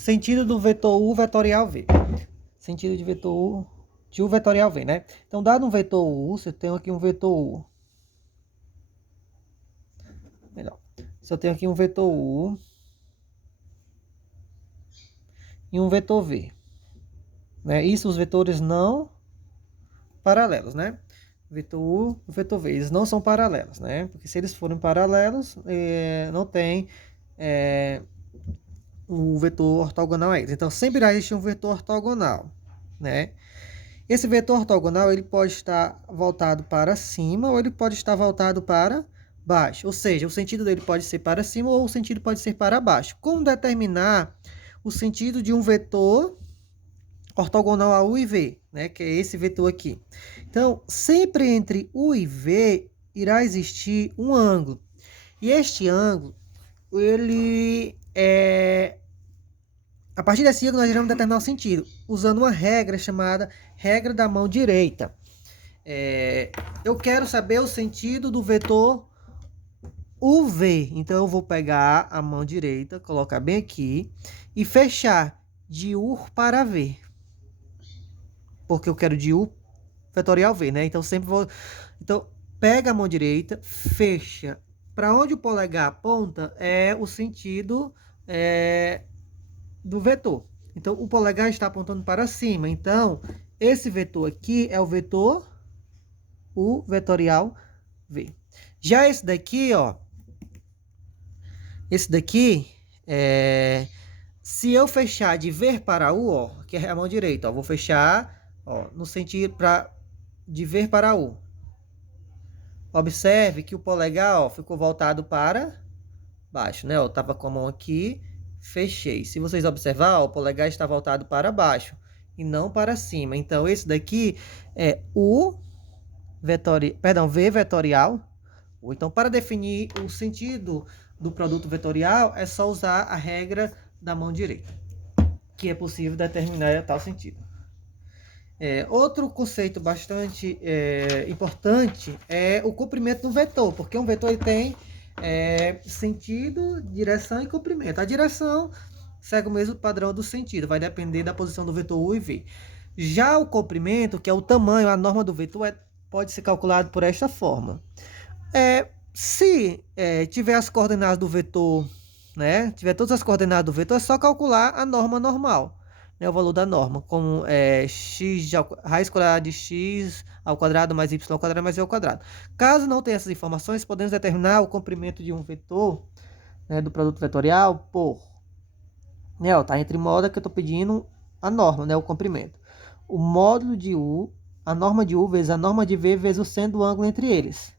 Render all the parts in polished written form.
sentido do vetor U vetorial V. Sentido de vetor U de U vetorial V, né? Então, dado um vetor U, se eu tenho aqui um vetor U. Melhor. Se eu tenho aqui um vetor U e um vetor V. Né? Isso, os vetores não paralelos, né? Vetor U e vetor V, eles não são paralelos, né? Porque se eles forem paralelos, não tem o vetor ortogonal a eles. Então, sempre irá existir um vetor ortogonal, né? Esse vetor ortogonal, ele pode estar voltado para cima ou ele pode estar voltado para baixo. Ou seja, o sentido dele pode ser para cima ou o sentido pode ser para baixo. Como determinar o sentido de um vetor ortogonal a U e V, né, que é esse vetor aqui? Então, sempre entre U e V irá existir um ângulo. E este ângulo, ele é... A partir desse ângulo, nós iremos determinar o sentido, usando uma regra chamada regra da mão direita. Eu quero saber o sentido do vetor UV. Então, eu vou pegar a mão direita, colocar bem aqui e fechar de U para V. Porque eu quero de U vetorial V, né? Então, sempre vou... Então, pega a mão direita, fecha. Para onde o polegar aponta é o sentido do vetor. Então, o polegar está apontando para cima. Então, esse vetor aqui é o vetor U vetorial V. Já esse daqui, ó. Esse daqui, se eu fechar de ver para U, ó, que é a mão direita, ó, vou fechar, ó, no sentido de ver para U. Observe que o polegar, ó, ficou voltado para baixo, né? Eu tava com a mão aqui, fechei. Se vocês observar, ó, o polegar está voltado para baixo e não para cima. Então, esse daqui é V vetorial. Então, para definir o sentido do produto vetorial, é só usar a regra da mão direita, que é possível determinar tal sentido. Outro conceito bastante importante é o comprimento do vetor, porque um vetor ele tem sentido, direção e comprimento. A direção segue o mesmo padrão do sentido, vai depender da posição do vetor U e V. Já o comprimento, que é o tamanho, a norma do vetor, pode ser calculado por esta forma. Se tiver as coordenadas do vetor, né, tiver todas as coordenadas do vetor, é só calcular a norma normal, né, o valor da norma, como raiz quadrada de x ao quadrado mais y ao quadrado mais v ao quadrado. Caso não tenha essas informações, podemos determinar o comprimento de um vetor, né, do produto vetorial por... Né, tá entre moda que eu estou pedindo a norma, né, o comprimento. O módulo de U, a norma de U vezes a norma de V vezes o seno do ângulo entre eles.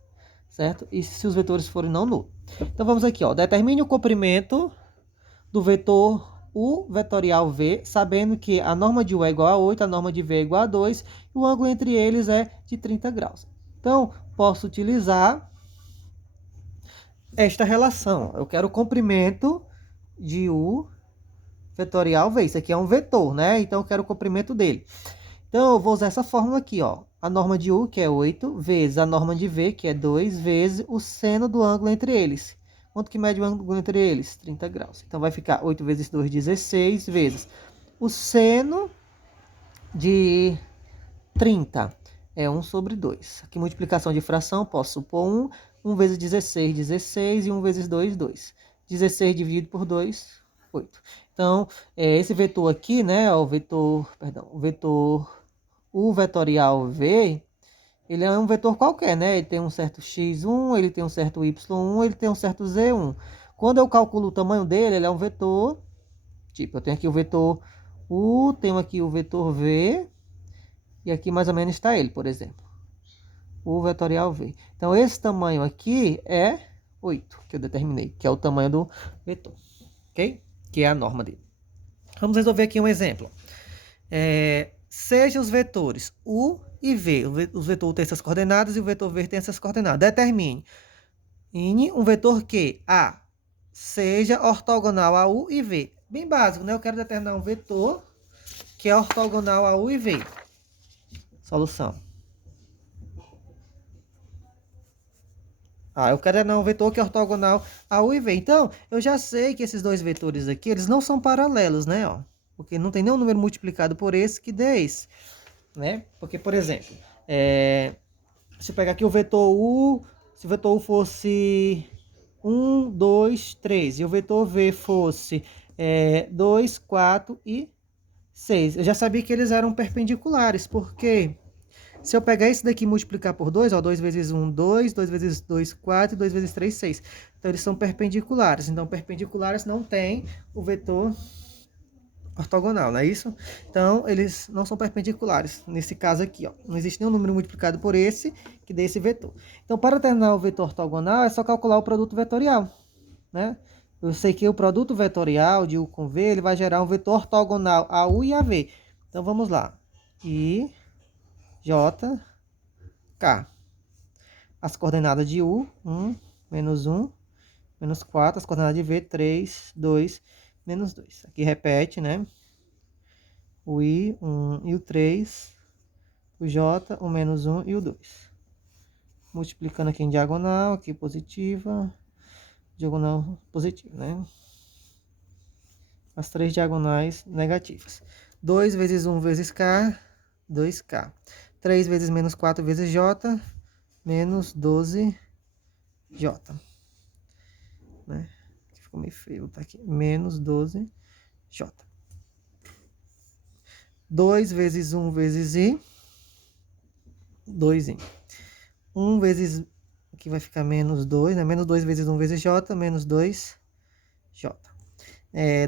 Certo? E se os vetores forem não nulos. Então vamos aqui, ó. Determine o comprimento do vetor U vetorial V, sabendo que a norma de U é igual a 8, a norma de V é igual a 2, e o ângulo entre eles é de 30 graus. Então, posso utilizar esta relação. Eu quero o comprimento de U vetorial V. Isso aqui é um vetor, né? Então, eu quero o comprimento dele. Então, eu vou usar essa fórmula aqui, ó. A norma de U, que é 8, vezes a norma de V, que é 2, vezes o seno do ângulo entre eles. Quanto que mede o ângulo entre eles? 30 graus. Então, vai ficar 8 vezes 2, 16, vezes o seno de 30. É 1 sobre 2. Aqui, multiplicação de fração, posso supor 1. 1 vezes 16, 16. E 1 vezes 2, 2. 16 dividido por 2, 8. Então, esse vetor aqui, né, o vetor U vetorial V, ele é um vetor qualquer, né? Ele tem um certo x1, ele tem um certo y1, ele tem um certo z1. Quando eu calculo o tamanho dele, ele é um vetor, tipo, eu tenho aqui o vetor U, tenho aqui o vetor V, e aqui mais ou menos está ele, por exemplo. U vetorial V. Então, esse tamanho aqui é 8, que eu determinei, que é o tamanho do vetor, ok? Que é a norma dele. Vamos resolver aqui um exemplo. Seja os vetores U e V. O vetor U tem essas coordenadas e o vetor V tem essas coordenadas. Determine um vetor que A seja ortogonal a U e V. Bem básico, né? Eu quero determinar um vetor que é ortogonal a U e V. Solução. Ah, eu quero não, um vetor que é ortogonal a U e V. Então, eu já sei que esses dois vetores aqui, eles não são paralelos, né? Ó, porque não tem nenhum número multiplicado por esse que dê esse, né? Porque, por exemplo, se eu pegar aqui o vetor U, se o vetor U fosse 1, 2, 3, e o vetor V fosse 2, 4 e 6, eu já sabia que eles eram perpendiculares, porque se eu pegar esse daqui e multiplicar por 2, ó, 2 vezes 1, 2, 2 vezes 2, 4, e 2 vezes 3, 6. Então, eles são perpendiculares. Então, perpendiculares não tem o vetor ortogonal, não é isso? Então, eles não são perpendiculares. Nesse caso aqui, ó, não existe nenhum número multiplicado por esse que dê esse vetor. Então, para determinar o vetor ortogonal, é só calcular o produto vetorial, né? Eu sei que o produto vetorial de U com V, ele vai gerar um vetor ortogonal a U e a V. Então, vamos lá. I, J, K. As coordenadas de U, 1, menos 4. As coordenadas de V, 3, 2, menos 2. Aqui repete, né? O I, 1 e o 3. O J, o menos 1 e o 2. Multiplicando aqui em diagonal, aqui positiva. Diagonal positiva, né? As três diagonais negativas. 2 vezes 1 vezes K, 2K. 3 vezes menos 4 vezes J, menos 12J. Né? Aqui ficou meio feio, tá aqui. Menos 12J. 2 vezes 1 vezes I, 2I. 1 vezes, aqui vai ficar menos 2, né? Menos 2 vezes 1 vezes J, menos 2J.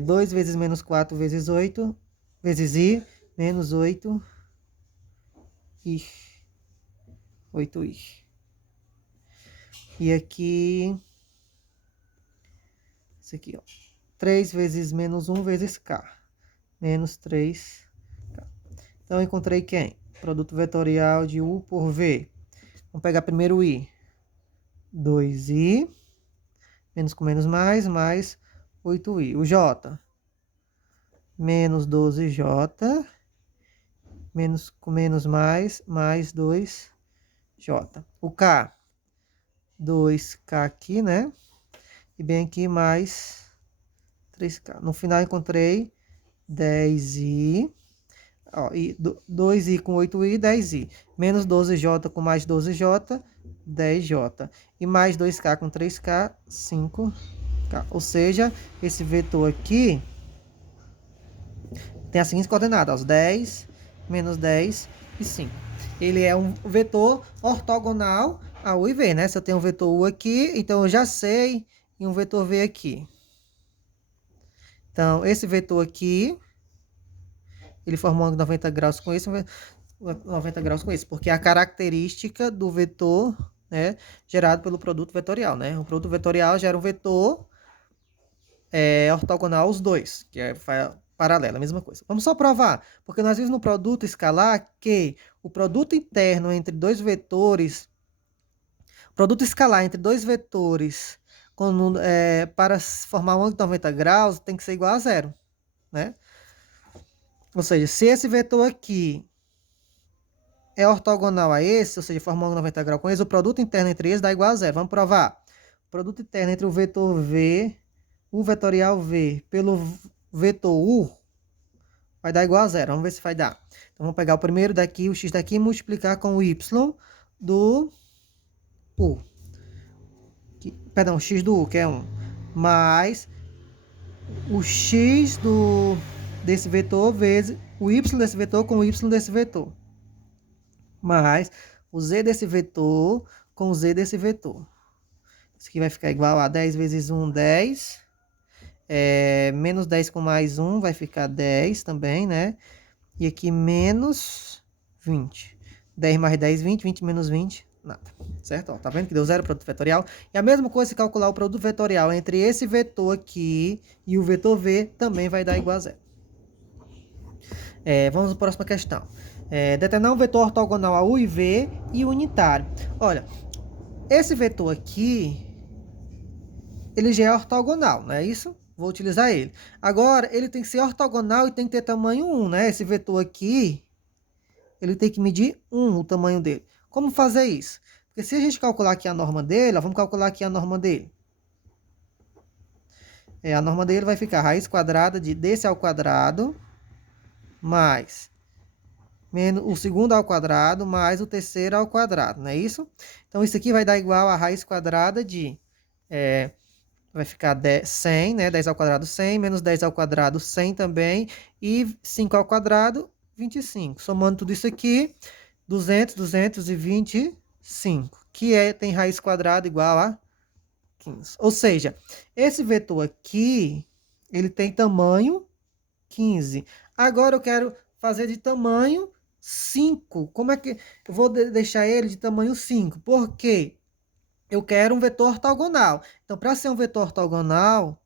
2 vezes menos 4 vezes 8, vezes I, menos 8I. 8I. E aqui, isso aqui, ó. 3 vezes menos 1 vezes K, menos 3K. Então, eu encontrei quem? Produto vetorial de U por V. Vamos pegar primeiro o I. 2I, menos com menos mais 8I. O J, menos 12J, menos com menos mais 2J. O K, 2K aqui, né? E bem aqui mais 3K. No final encontrei 10I. Ó, 2i com 8i, 10i. Menos 12j com mais 12j, 10j. E mais 2k com 3k, 5k. Ou seja, esse vetor aqui tem as seguintes coordenadas: 10, menos 10 e 5. Ele é um vetor ortogonal a U e V, né? Se eu tenho um vetor U aqui, então eu já sei, e um vetor V aqui. Então, esse vetor aqui, ele forma um ângulo de 90 graus com esse, 90 graus com esse, porque é a característica do vetor, né, gerado pelo produto vetorial, né? O produto vetorial gera um vetor ortogonal aos dois, que é paralelo, a mesma coisa. Vamos só provar, porque nós vimos no produto escalar que o produto interno entre dois vetores, produto escalar entre dois vetores, para formar um ângulo de 90 graus, tem que ser igual a zero, né? Ou seja, se esse vetor aqui é ortogonal a esse, ou seja, forma um ângulo 90 graus com esse, o produto interno entre eles dá igual a zero. Vamos provar. O produto interno entre o vetor V, o vetorial V, pelo vetor U, vai dar igual a zero. Vamos ver se vai dar. Então, vamos pegar o primeiro daqui, o x daqui, e multiplicar com o y do U. Perdão, o x do U, que é 1. Mais o x desse vetor vezes o y desse vetor com o y desse vetor. Mais o z desse vetor com o z desse vetor. Isso aqui vai ficar igual a 10 vezes 1, 10. Menos 10 com mais 1 vai ficar 10 também, né? E aqui menos 20. 10 mais 10, 20. 20 menos 20, nada. Certo? Ó, tá vendo que deu zero produto vetorial? E a mesma coisa se calcular o produto vetorial entre esse vetor aqui e o vetor V, também vai dar igual a zero. Vamos para a próxima questão. Determinar um vetor ortogonal a U e V e unitário. Olha, esse vetor aqui, ele já é ortogonal, não é isso? Vou utilizar ele. Agora, ele tem que ser ortogonal e tem que ter tamanho 1, né? Esse vetor aqui, ele tem que medir 1, o tamanho dele. Como fazer isso? Porque se a gente calcular aqui a norma dele, ó, vamos calcular aqui a norma dele. A norma dele vai ficar raiz quadrada desse ao quadrado mais menos o segundo ao quadrado mais o terceiro ao quadrado, não é isso? Então, isso aqui vai dar igual a raiz quadrada de... vai ficar 100, né? 10 ao quadrado, 100, menos 10 ao quadrado, 100 também, e 5 ao quadrado, 25. Somando tudo isso aqui, 200, 225, que tem raiz quadrada igual a 15. Ou seja, esse vetor aqui, ele tem tamanho 15. Agora eu quero fazer de tamanho 5. Como é que eu vou deixar ele de tamanho 5? Por quê? Eu quero um vetor ortogonal. Então, para ser um vetor ortogonal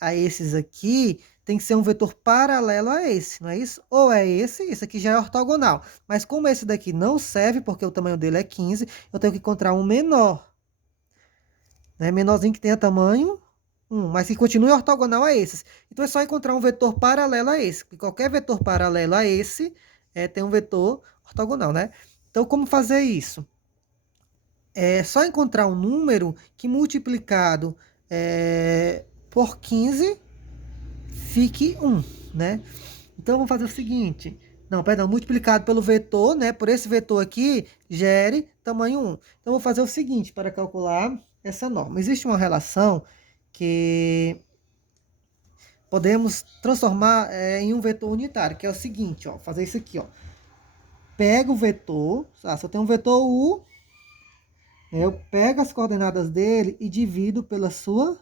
a esses aqui, tem que ser um vetor paralelo a esse, não é isso? Ou é esse aqui já é ortogonal. Mas como esse daqui não serve, porque o tamanho dele é 15, eu tenho que encontrar um menor. Né? Menorzinho que tenha tamanho 1, mas que continue ortogonal a esses. Então, é só encontrar um vetor paralelo a esse. Porque qualquer vetor paralelo a esse tem um vetor ortogonal, né? Então, como fazer isso? É só encontrar um número que multiplicado por 15 fique 1, né? Então, vamos fazer o seguinte. Não, perdão, multiplicado pelo vetor, né? Por esse vetor aqui, gere tamanho 1. Então, vou fazer o seguinte para calcular essa norma. Existe uma relação que podemos transformar em um vetor unitário, que é o seguinte, ó. Fazer isso aqui, ó. Pega o vetor, se eu tenho um vetor U, eu pego as coordenadas dele e divido pela sua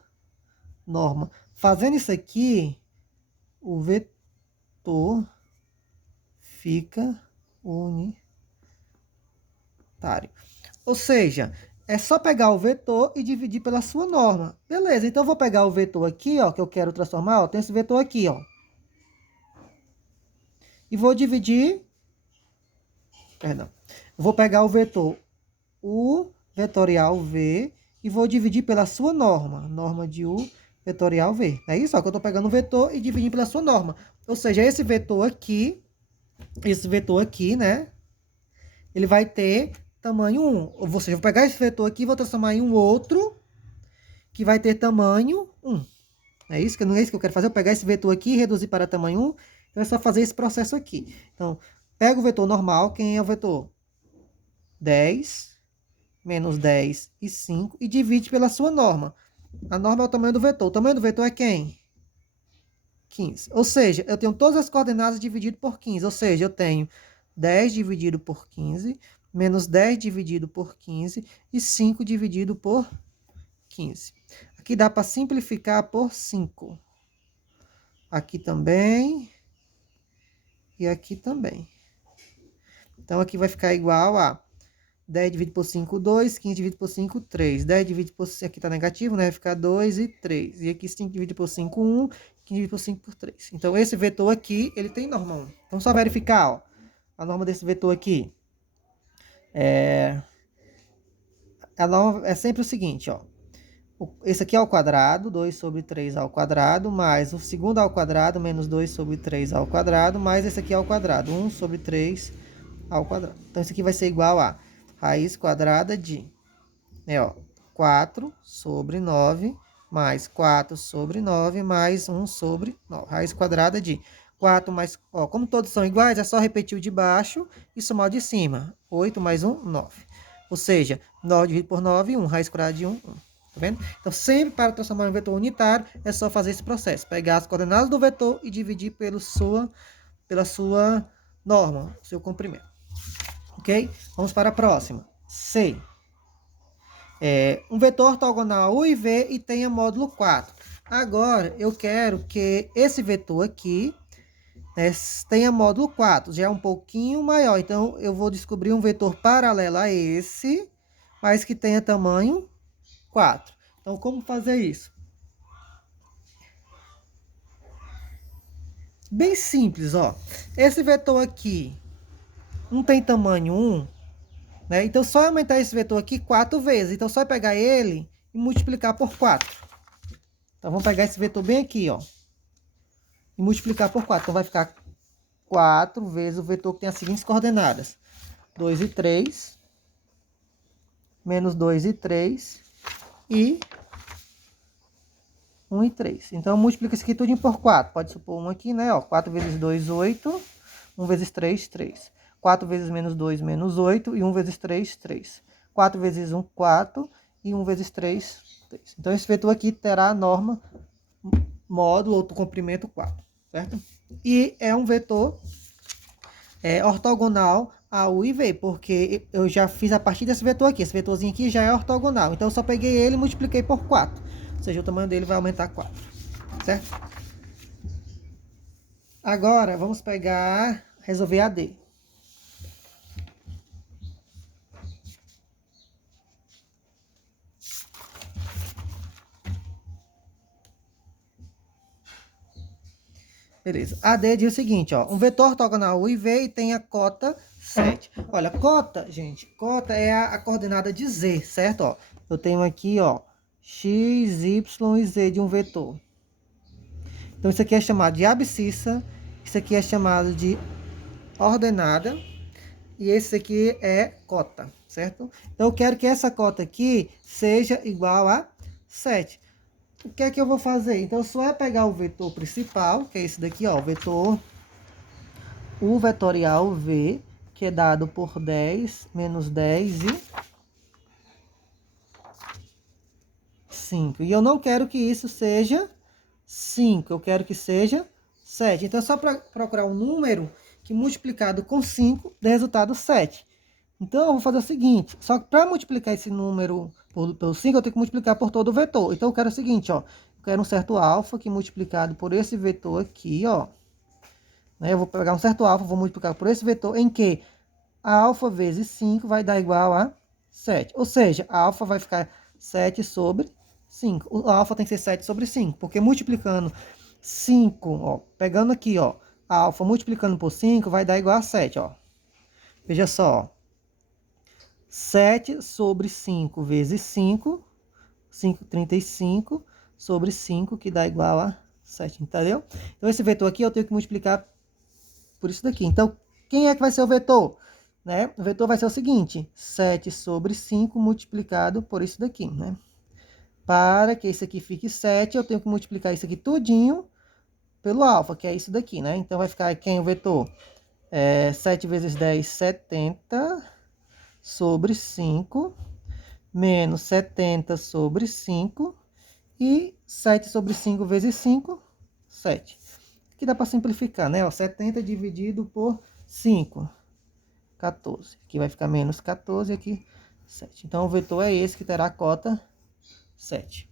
norma. Fazendo isso aqui, o vetor fica unitário. Ou seja, é só pegar o vetor e dividir pela sua norma. Beleza, então eu vou pegar o vetor aqui, ó, que eu quero transformar, ó, tem esse vetor aqui, ó. E vou dividir, perdão, eu vou pegar o vetor U vetorial V e vou dividir pela sua norma, norma de U vetorial V. É isso, ó, que eu estou pegando o vetor e dividindo pela sua norma. Ou seja, esse vetor aqui, né, ele vai ter tamanho 1. Ou seja, eu vou pegar esse vetor aqui e vou transformar em um outro que vai ter tamanho 1. É isso que não é isso que eu quero fazer, eu pegar esse vetor aqui e reduzir para tamanho 1. Então é só fazer esse processo aqui. Então, pega o vetor normal, quem é o vetor? 10, menos 10 e 5, e divide pela sua norma. A norma é o tamanho do vetor. O tamanho do vetor é quem? 15. Ou seja, eu tenho todas as coordenadas dividido por 15. Ou seja, eu tenho 10 dividido por 15, menos 10 dividido por 15 e 5 dividido por 15. Aqui dá para simplificar por 5. Aqui também. E aqui também. Então, aqui vai ficar igual a 10 dividido por 5, 2. 15 dividido por 5, 3. 10 dividido por 5, aqui está negativo, né? Vai ficar 2 e 3. E aqui 5 dividido por 5, 1. 15 dividido por 5 por 3. Então, esse vetor aqui, ele tem norma 1. Então, só verificar, ó. A norma desse vetor aqui. A norma é sempre o seguinte, ó. Esse aqui é ao quadrado, 2 sobre 3 ao quadrado, mais o segundo ao quadrado, menos 2 sobre 3 ao quadrado, mais esse aqui ao quadrado, 1 sobre 3 ao quadrado. Então, isso aqui vai ser igual a raiz quadrada de 4 sobre 9, mais 4 sobre 9, mais 1 sobre 9. Raiz quadrada de 4 mais... Ó, como todos são iguais, é só repetir o de baixo e somar o de cima. 8 mais 1, 9. Ou seja, 9 dividido por 9, 1. Raiz quadrada de 1, 1. Tá vendo? Então, sempre para transformar em um vetor unitário, é só fazer esse processo. Pegar as coordenadas do vetor e dividir pela sua norma, seu comprimento. Ok? Vamos para a próxima. C. Um vetor ortogonal U e V e tenha módulo 4. Agora, eu quero que esse vetor aqui tenha módulo 4. Já é um pouquinho maior. Então, eu vou descobrir um vetor paralelo a esse, mas que tenha tamanho 4. Então, como fazer isso? Bem simples, ó. Esse vetor aqui não tem tamanho 1, né? Então, só aumentar esse vetor aqui 4 vezes. Então, só pegar ele e multiplicar por 4. Então, vamos pegar esse vetor bem aqui, ó. E multiplicar por 4. Então, vai ficar 4 vezes o vetor que tem as seguintes coordenadas. 2 e 3. menos 2 e 3, e 1 e 3. Então, multiplica isso aqui tudo por 4. Pode supor 1 aqui, né? Ó, 4 vezes 2, 8. 1 vezes 3, 3. 4 vezes menos 2, menos 8. E 1 vezes 3, 3. 4 vezes 1, 4. E 1 vezes 3, 3. Então, esse vetor aqui terá a norma módulo ou comprimento 4, certo? E é um vetor ortogonal a U e V, porque eu já fiz a partir desse vetor aqui. Esse vetorzinho aqui já é ortogonal. Então, eu só peguei ele e multipliquei por 4. Ou seja, o tamanho dele vai aumentar 4, certo? Agora, vamos resolver a D. Beleza. A D diz o seguinte, ó. Um vetor ortogonal U e V e tem a cota 7. Olha, cota, gente, cota é a coordenada de Z, certo? Ó, eu tenho aqui, ó, x, y e z de um vetor. Então, isso aqui é chamado de abscissa, isso aqui é chamado de ordenada, e esse aqui é cota, certo? Então, eu quero que essa cota aqui seja igual a 7. O que é que eu vou fazer? Então, só é pegar o vetor principal, que é esse daqui, ó, o vetor U vetorial V, que é dado por 10, menos 10 e 5. E eu não quero que isso seja 5, eu quero que seja 7. Então, é só procurar um número que multiplicado com 5 dê resultado 7. Então, eu vou fazer o seguinte, só que para multiplicar esse número pelo 5, eu tenho que multiplicar por todo o vetor. Então, eu quero o seguinte, ó, eu quero um certo alfa que multiplicado por esse vetor aqui, ó, né, eu vou pegar um certo alfa, vou multiplicar por esse vetor, em que a alfa vezes 5 vai dar igual a 7. Ou seja, a alfa vai ficar 7 sobre 5. O alfa tem que ser 7 sobre 5, porque multiplicando 5, ó, pegando aqui, ó, a alfa multiplicando por 5 vai dar igual a 7, ó. Veja só, ó. 7 sobre 5 vezes 5, 35 sobre 5, que dá igual a 7, entendeu? Então, esse vetor aqui eu tenho que multiplicar por isso daqui. Então, quem é que vai ser o vetor? Né? O vetor vai ser o seguinte, 7 sobre 5 multiplicado por isso daqui, né? Para que isso aqui fique 7, eu tenho que multiplicar isso aqui tudinho pelo alfa, que é isso daqui, né? Então, vai ficar quem o vetor? 7 vezes 10, 70 sobre 5, menos 70 sobre 5, e 7 sobre 5 vezes 5, 7. Aqui dá para simplificar, né? Ó, 70 dividido por 5, 14. Aqui vai ficar menos 14, aqui 7. Então, o vetor é esse que terá a cota 7.